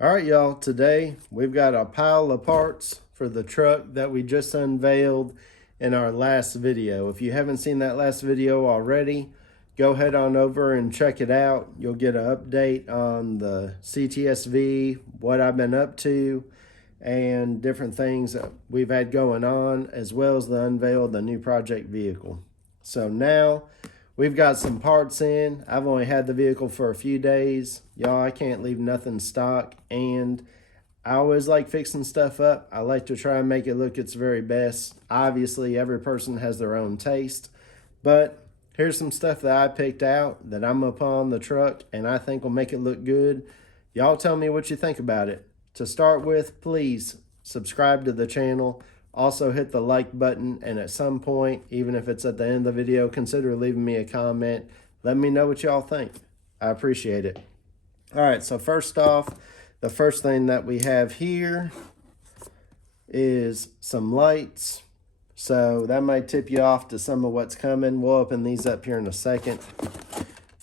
All right, y'all, today we've got a pile of parts for the truck that we just unveiled in our last video. If you haven't seen that last video already, go head on over and check it out. You'll get an update on the CTSV, what I've been up to, and different things that we've had going on, as well as the unveil of the new project vehicle. So now we've got some parts in. I've only had the vehicle for a few days. Y'all, I can't leave nothing stock, and I always like fixing stuff up. I like to try and make it look its very best. Obviously, every person has their own taste, but here's some stuff that I picked out that I'm up on the truck and I think will make it look good. Y'all tell me what you think about it. To start with, please subscribe to the channel. Also hit the like button, and at some point, even if it's at the end of the video, consider leaving me a comment. Let me know what y'all think. I appreciate it. All right, so first off, the first thing that we have here is some lights. So that might tip you off to some of what's coming. We'll open these up here in a second.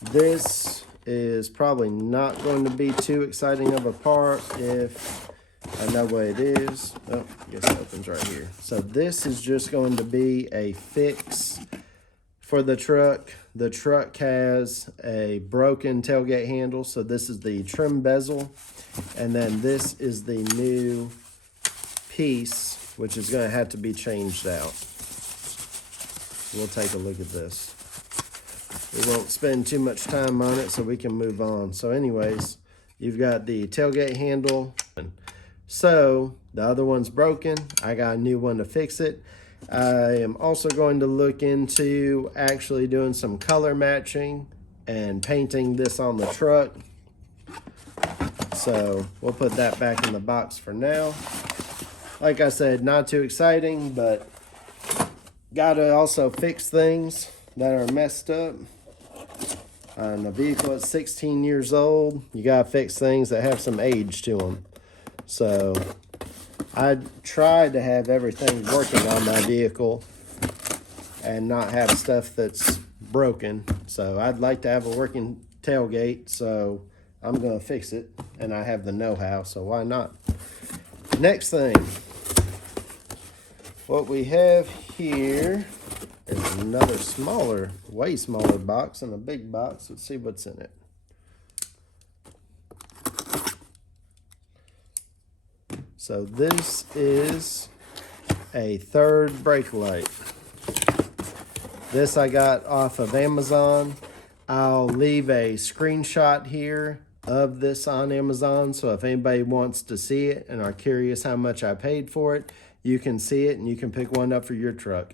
This is probably not going to be too exciting of a part if I know what it is. Oh, I guess it opens right here. So this is just going to be a fix for the truck. The truck has a broken tailgate handle, so this is the trim bezel, and then this is the new piece, which is going to have to be changed out. We'll take a look at this. We won't spend too much time on it so we can move on. So anyways, you've got the tailgate handle. So the other one's broken. I got a new one to fix it. I am also going to look into actually doing some color matching and painting this on the truck. So we'll put that back in the box for now. Like I said, not too exciting, but gotta also fix things that are messed up. On a vehicle that's 16 years old, you gotta fix things that have some age to them. So I tried to have everything working on my vehicle and not have stuff that's broken. So I'd like to have a working tailgate, so I'm gonna fix it, and I have the know-how, so why not? Next thing, what we have here is another smaller, way smaller box and a big box. Let's see what's in it. So this is a third brake light. This I got off of Amazon. I'll leave a screenshot here of this on Amazon, so if anybody wants to see it and are curious how much I paid for it, you can see it and you can pick one up for your truck.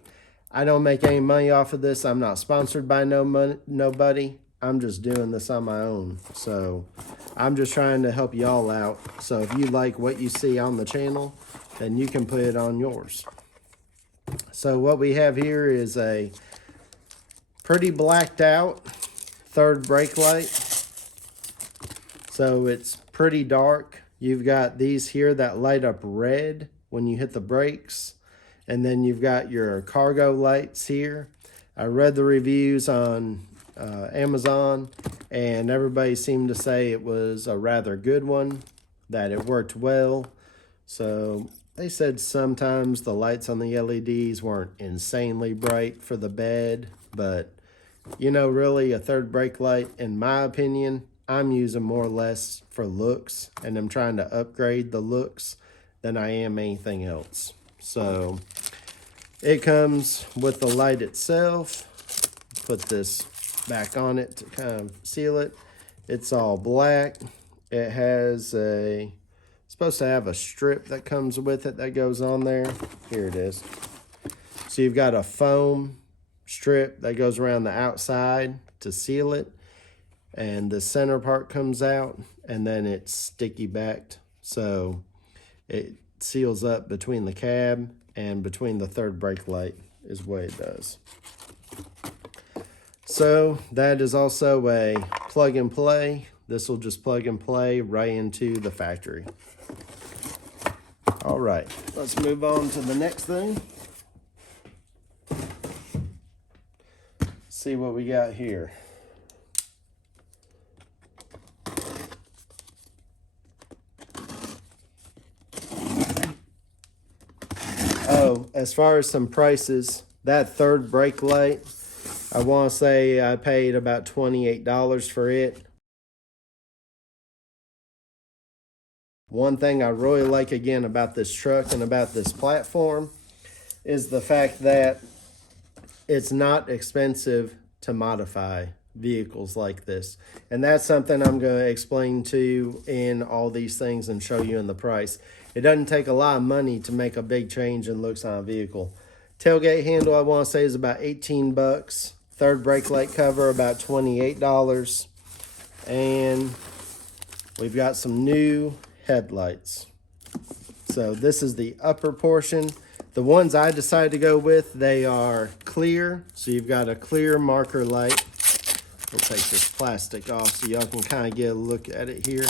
I don't make any money off of this. I'm not sponsored by nobody. I'm just doing this on my own. So I'm just trying to help y'all out. So if you like what you see on the channel, then you can put it on yours. So what we have here is a pretty blacked out third brake light. So it's pretty dark. You've got these here that light up red when you hit the brakes. And then you've got your cargo lights here. I read the reviews on Amazon, and everybody seemed to say it was a rather good one, that it worked well. So they said sometimes the lights on the LEDs weren't insanely bright for the bed, but you know, really a third brake light, in my opinion, I'm using more or less for looks, and I'm trying to upgrade the looks than I am anything else. So it comes with the light itself. Put this back on it to kind of seal it. It's all black. It has supposed to have a strip that comes with it that goes on there. Here it is. So you've got a foam strip that goes around the outside to seal it, and the center part comes out, and then it's sticky backed, so it seals up between the cab and between the third brake light is what it does. So that is also a plug and play. This will just plug and play right into the factory. All right, let's move on to the next thing. See what we got here. Oh, as far as some prices, that third brake light, I want to say I paid about $28 for it. One thing I really like again about this truck and about this platform is the fact that it's not expensive to modify vehicles like this. And that's something I'm going to explain to you in all these things and show you in the price. It doesn't take a lot of money to make a big change in looks on a vehicle. Tailgate handle, I want to say, is about 18 bucks. Third brake light cover, about $28. And we've got some new headlights. So this is the upper portion. The ones I decided to go with, they are clear. So you've got a clear marker light. We'll take this plastic off so y'all can kind of get a look at it here.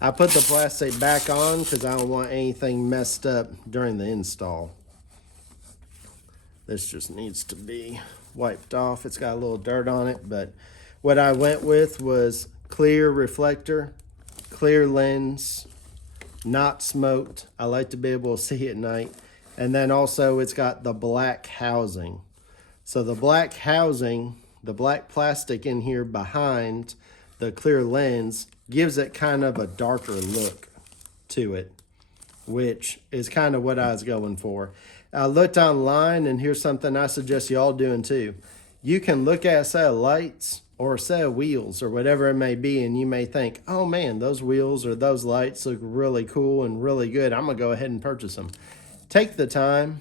I put the plastic back on because I don't want anything messed up during the install. This just needs to be wiped off. It's got a little dirt on it, but what I went with was clear reflector, clear lens, not smoked. I like to be able to see at night. And then also it's got the black housing. So the black housing, the black plastic in here behind the clear lens gives it kind of a darker look to it, which is kind of what I was going for. I looked online, and here's something I suggest y'all doing too. You can look at a set of lights or a set of wheels or whatever it may be, and you may think, oh man, those wheels or those lights look really cool and really good. I'm gonna go ahead and purchase them. Take the time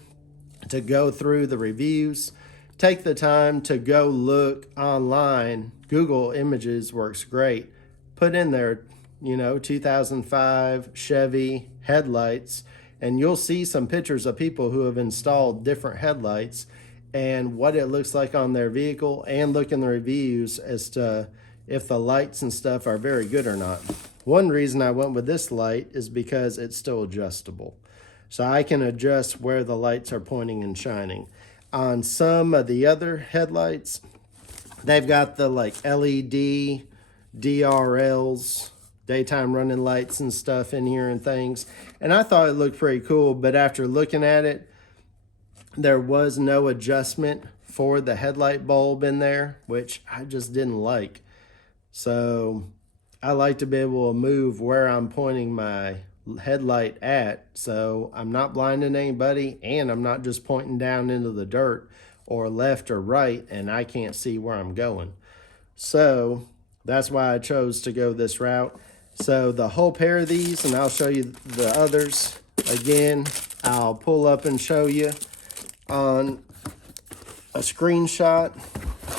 to go through the reviews. Take the time to go look online. Google Images works great. Put in there, 2005 Chevy headlights, and you'll see some pictures of people who have installed different headlights and what it looks like on their vehicle, and look in the reviews as to if the lights and stuff are very good or not. One reason I went with this light is because it's still adjustable. So I can adjust where the lights are pointing and shining. On some of the other headlights, they've got the LED, DRLs, daytime running lights and stuff in here and things. And I thought it looked pretty cool, but after looking at it, there was no adjustment for the headlight bulb in there, which I just didn't like. So I like to be able to move where I'm pointing my headlight at, so I'm not blinding anybody, and I'm not just pointing down into the dirt or left or right and I can't see where I'm going. So that's why I chose to go this route. So the whole pair of these, and I'll show you the others again, I'll pull up and show you on a screenshot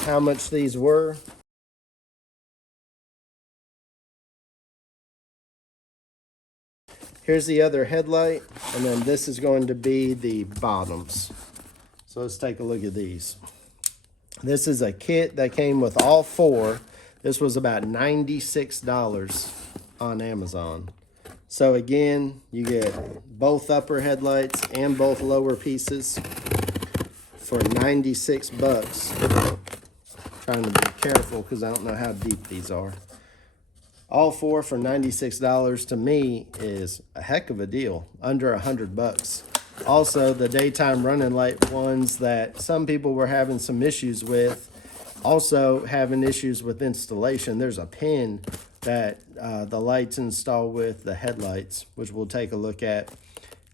how much these were. Here's the other headlight, and then this is going to be the bottoms. So let's take a look at these. This is a kit that came with all four. This was about $96 on Amazon. So again, you get both upper headlights and both lower pieces for 96 bucks. Trying to be careful because I don't know how deep these are. All four for $96 to me is a heck of a deal, under 100 bucks. Also, the daytime running light ones that some people were having some issues with, also having issues with installation. There's a pin that the lights install with the headlights, which we'll take a look at.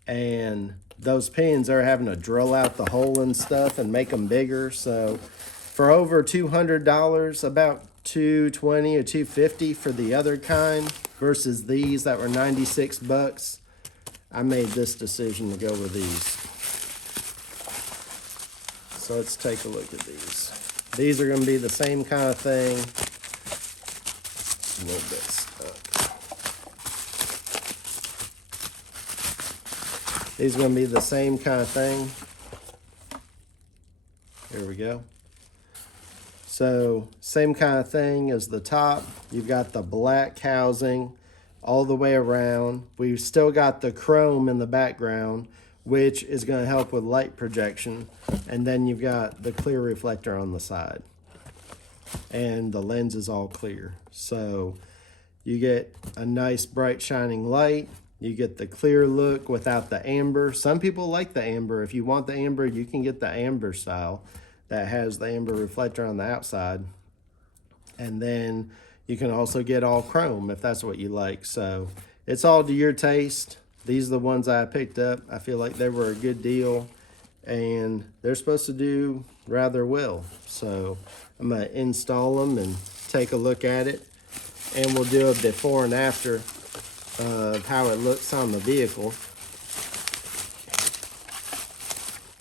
And those pins are having to drill out the hole and stuff and make them bigger. So for over $200, about $220 or $250 for the other kind versus these that were 96 bucks, I made this decision to go with these. So let's take a look at these. These are going to be the same kind of thing. A little bit stuck. These are going to be the same kind of thing. There we go. So same kind of thing as the top. You've got the black housing all the way around. We've still got the chrome in the background, which is going to help with light projection. And then you've got the clear reflector on the side. And the lens is all clear. So you get a nice bright shining light. You get the clear look without the amber. Some people like the amber. If you want the amber, you can get the amber style that has the amber reflector on the outside. And then you can also get all chrome if that's what you like. So it's all to your taste. These are the ones I picked up. I feel like they were a good deal and they're supposed to do rather well. So I'm gonna install them and take a look at it, and we'll do a before and after of how it looks on the vehicle.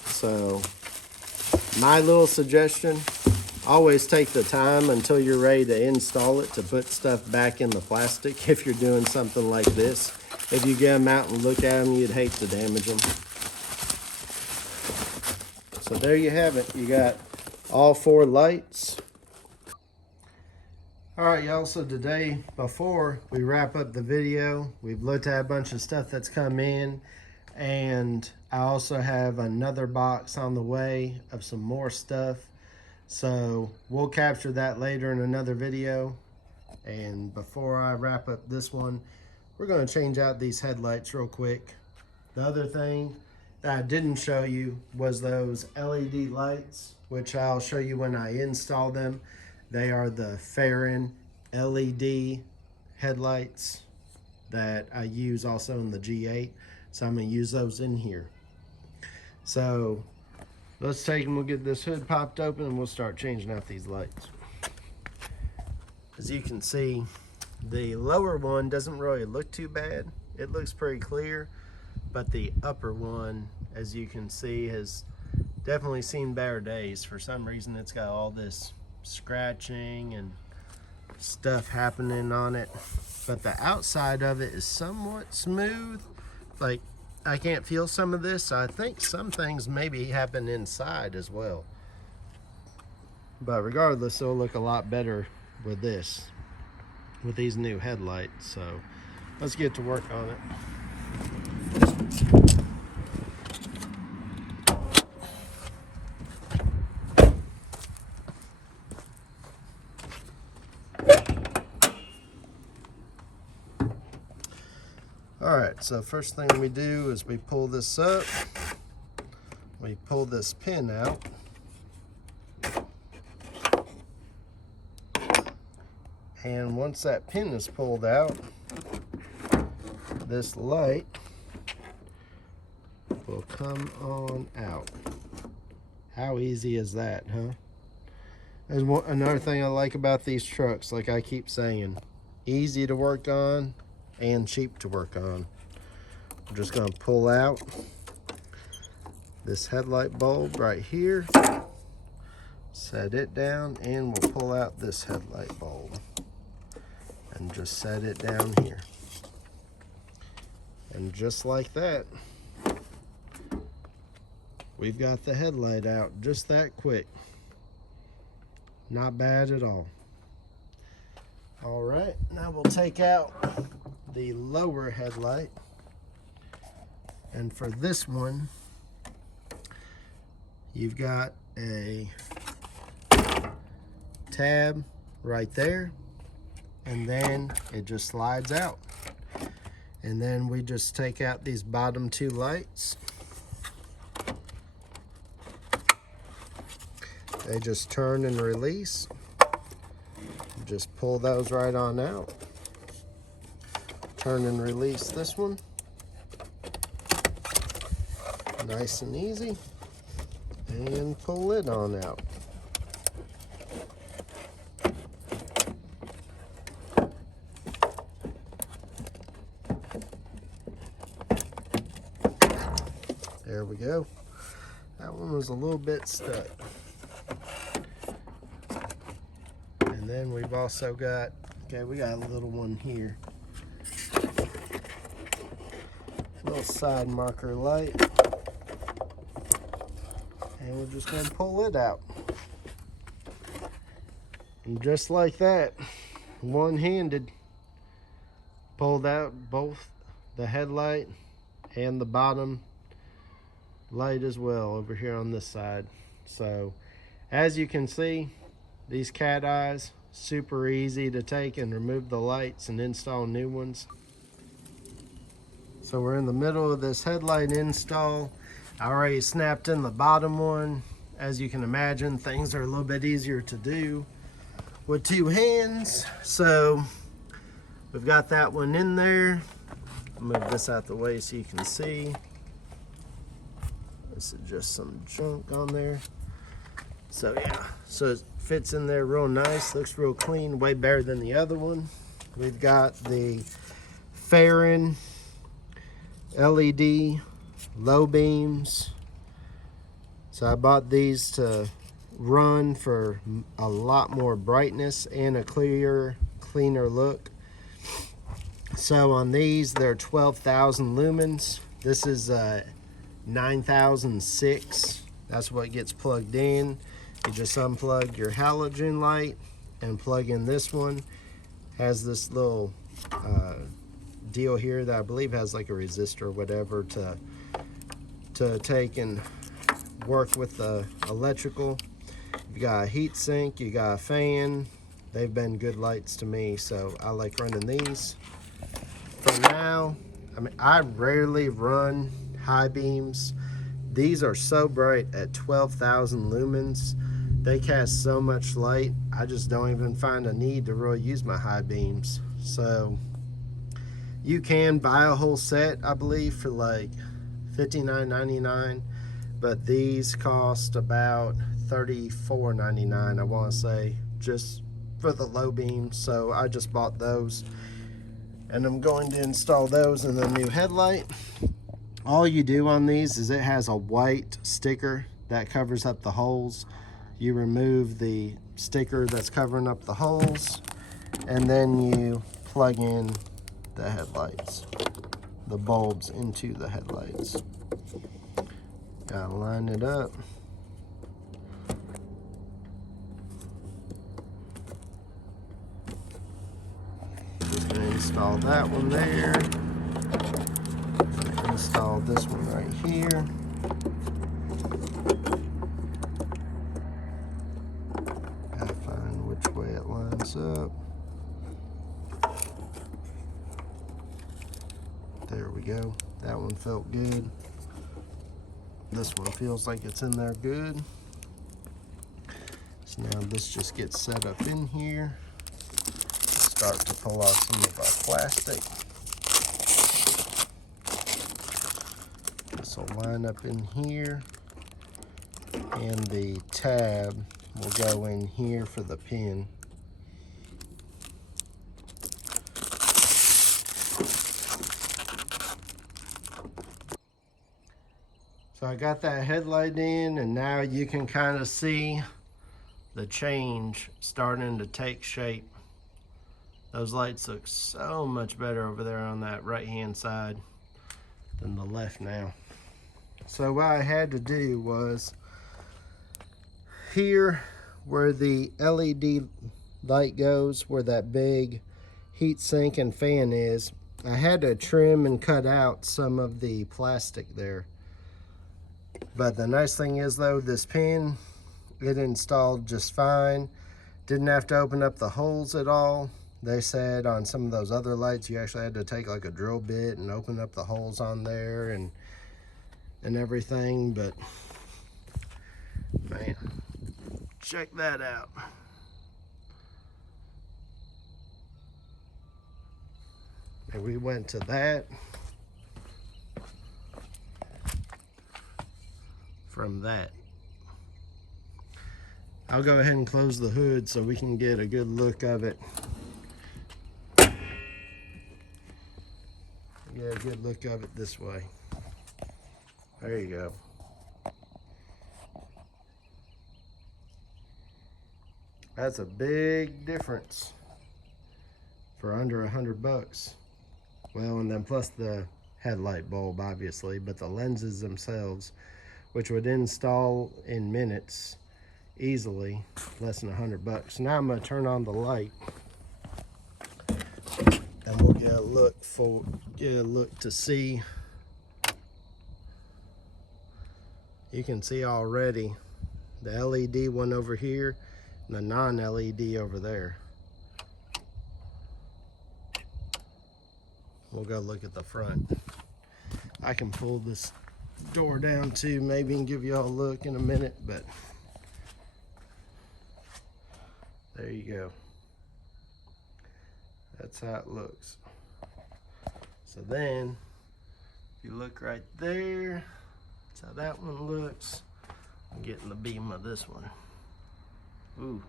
So my little suggestion, always take the time until you're ready to install it to put stuff back in the plastic if you're doing something like this. If you get them out and look at them, you'd hate to damage them. So there you have it. You got all 4 lights. All right, y'all, so today, before we wrap up the video, we've looked at a bunch of stuff that's come in, and I also have another box on the way of some more stuff. So we'll capture that later in another video. And before I wrap up this one, we're gonna change out these headlights real quick. The other thing that I didn't show you was those LED lights, which I'll show you when I install them. They are the Farron LED headlights that I use also in the G8. So I'm gonna use those in here. So let's take and we'll get this hood popped open and we'll start changing out these lights. As you can see, the lower one doesn't really look too bad. It looks pretty clear, but the upper one, as you can see, has definitely seen better days. For some reason, it's got all this scratching and stuff happening on it, but the outside of it is somewhat smooth. Like, I can't feel some of this. I think some things maybe happen inside as well, but regardless, it'll look a lot better with this, with these new headlights. So let's get to work on it. All right, so first thing we do is we pull this up. We pull this pin out. And once that pin is pulled out, this light will come on out. How easy is that, huh? There's another thing I like about these trucks, like I keep saying, easy to work on and cheap to work on. I'm just gonna pull out this headlight bulb right here, set it down, and we'll pull out this headlight bulb and just set it down here. And just like that, we've got the headlight out just that quick. Not bad at all. All right, now we'll take out the lower headlight. And for this one, you've got a tab right there, and then it just slides out. And then we just take out these bottom 2 lights. They just turn and release. Just pull those right on out. Turn and release this one. Nice and easy. And pull it on out. There we go. That one was a little bit stuck. And then we've also got, okay, we got a little one here. Little side marker light. And we're just gonna pull it out. And just like that, one-handed, pulled out both the headlight and the bottom light as well over here on this side. So as you can see, these cat eyes, super easy to take and remove the lights and install new ones. So we're in the middle of this headlight install. I already snapped in the bottom one. As you can imagine, things are a little bit easier to do with two hands. So we've got that one in there. Move this out the way so you can see. This is just some junk on there. So yeah, so it fits in there real nice, looks real clean, way better than the other one. We've got the Farron LED low beams. So I bought these to run for a lot more brightness and a cleaner look. So on these, they're 12,000 lumens. This is 9,006. That's what gets plugged in. You just unplug your halogen light and plug in this one. Has this little deal here that I believe has like a resistor or whatever to take and work with the electrical. You got a heat sink, you got a fan. They've been good lights to me, so I like running these. For now, I mean, I rarely run high beams. These are so bright at 12,000 lumens. They cast so much light, I just don't even find a need to really use my high beams. So you can buy a whole set, I believe, for like $59.99, but these cost about $34.99, I want to say, just for the low beams. So I just bought those, and I'm going to install those in the new headlight. All you do on these is it has a white sticker that covers up the holes. You remove the sticker that's covering up the holes, and then you plug in the headlights, the bulbs into the headlights. Gotta line it up. Install that one there. Install this one right here. Gotta find which way it lines up. There we go. That one felt good. This one feels like it's in there good. So now this just gets set up in here. Start to pull off some of our plastic. This will line up in here, and the tab will go in here for the pin. So I got that headlight in, and now you can kind of see the change starting to take shape. Those lights look so much better over there on that right hand side than the left now. So what I had to do was, here where the LED light goes, where that big heat sink and fan is, I had to trim and cut out some of the plastic there. But the nice thing is though, this pin, it installed just fine. Didn't have to open up the holes at all. They said on some of those other lights you actually had to take like a drill bit and open up the holes on there and everything, but man, check that out. And we went to that. From that, I'll go ahead and close the hood so we can get a good look of it. Get a good look of it this way. There you go. That's a big difference for under $100. Well, and then plus the headlight bulb, obviously, but the lenses themselves, which would install in minutes easily, less than $100. Now I'm gonna turn on the light, and we'll get a look to see. You can see already the LED one over here and the non-LED over there. We'll go look at the front. I can pull this door down too, maybe, and give you all a look in a minute, but there you go. That's how it looks. So then, if you look right there, that's how that one looks. I'm getting the beam of this one. Ooh,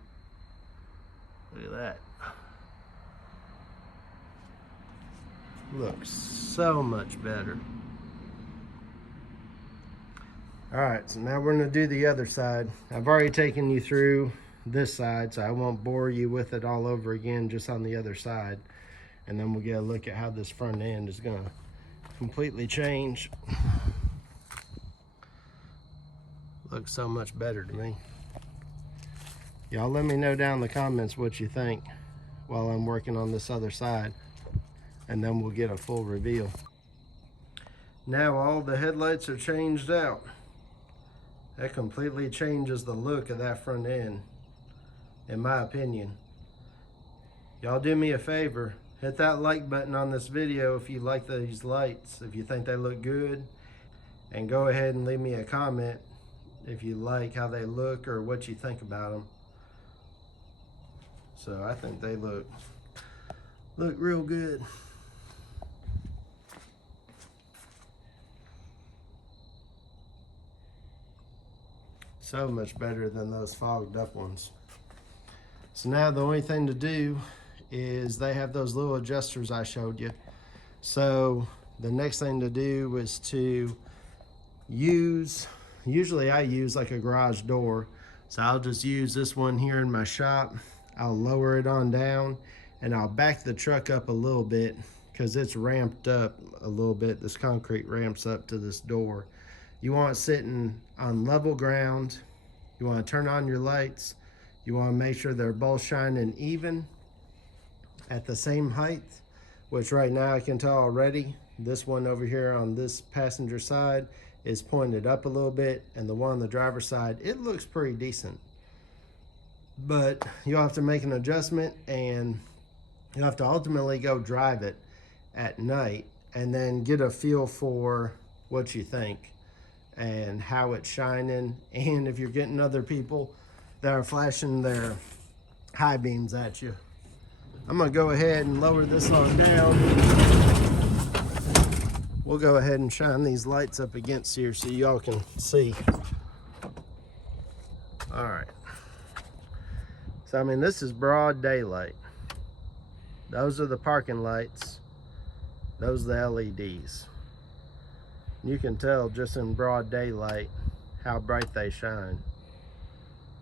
look at that. Looks so much better. All right, so now we're gonna do the other side. I've already taken you through this side, so I won't bore you with it all over again, just on the other side. And then we'll get a look at how this front end is gonna completely change. Looks so much better to me. Y'all let me know down in the comments what you think while I'm working on this other side, and then we'll get a full reveal. Now all the headlights are changed out. That completely changes the look of that front end, in my opinion. Y'all do me a favor, hit that like button on this video if you like these lights, if you think they look good, and go ahead and leave me a comment if you like how they look or what you think about them. So I think they look real good. So much better than those fogged up ones. So now the only thing to do is they have those little adjusters I showed you. So the next thing to do is to usually I use like a garage door. So I'll just use this one here in my shop. I'll lower it on down and I'll back the truck up a little bit because it's ramped up a little bit. This concrete ramps up to this door. You want it sitting on level ground. You want to turn on your lights. You want to make sure they're both shining even at the same height, which right now I can tell already. This one over here on this passenger side is pointed up a little bit, and the one on the driver's side, it looks pretty decent. But you'll have to make an adjustment, and you'll have to ultimately go drive it at night and then get a feel for what you think and how it's shining, and if you're getting other people that are flashing their high beams at you. I'm gonna go ahead and lower this on down. We'll go ahead and shine these lights up against here so y'all can see. All right. So, I mean, this is broad daylight. Those are the parking lights. Those are the LEDs. You can tell just in broad daylight how bright they shine.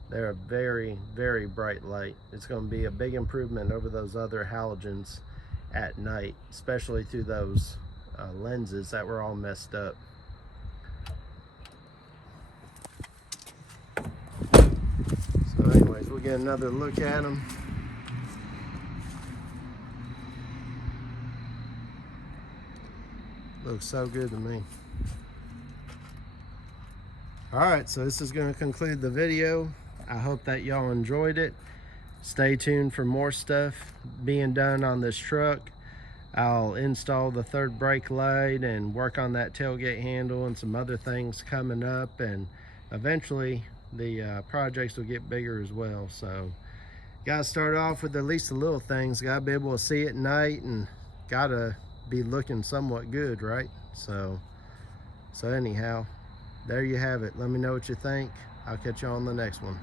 They're a very, very bright light. It's going to be a big improvement over those other halogens at night, especially through those lenses that were all messed up. So anyways, we'll get another look at them. Looks so good to me. All right, so this is going to conclude the video. I hope that y'all enjoyed it. Stay tuned for more stuff being done on this truck. I'll install the third brake light and work on that tailgate handle and some other things coming up, and eventually the projects will get bigger as well. So gotta start off with at least the little things. Gotta be able to see at night and gotta be looking somewhat good, right? So anyhow, there you have it. Let me know what you think. I'll catch you on the next one.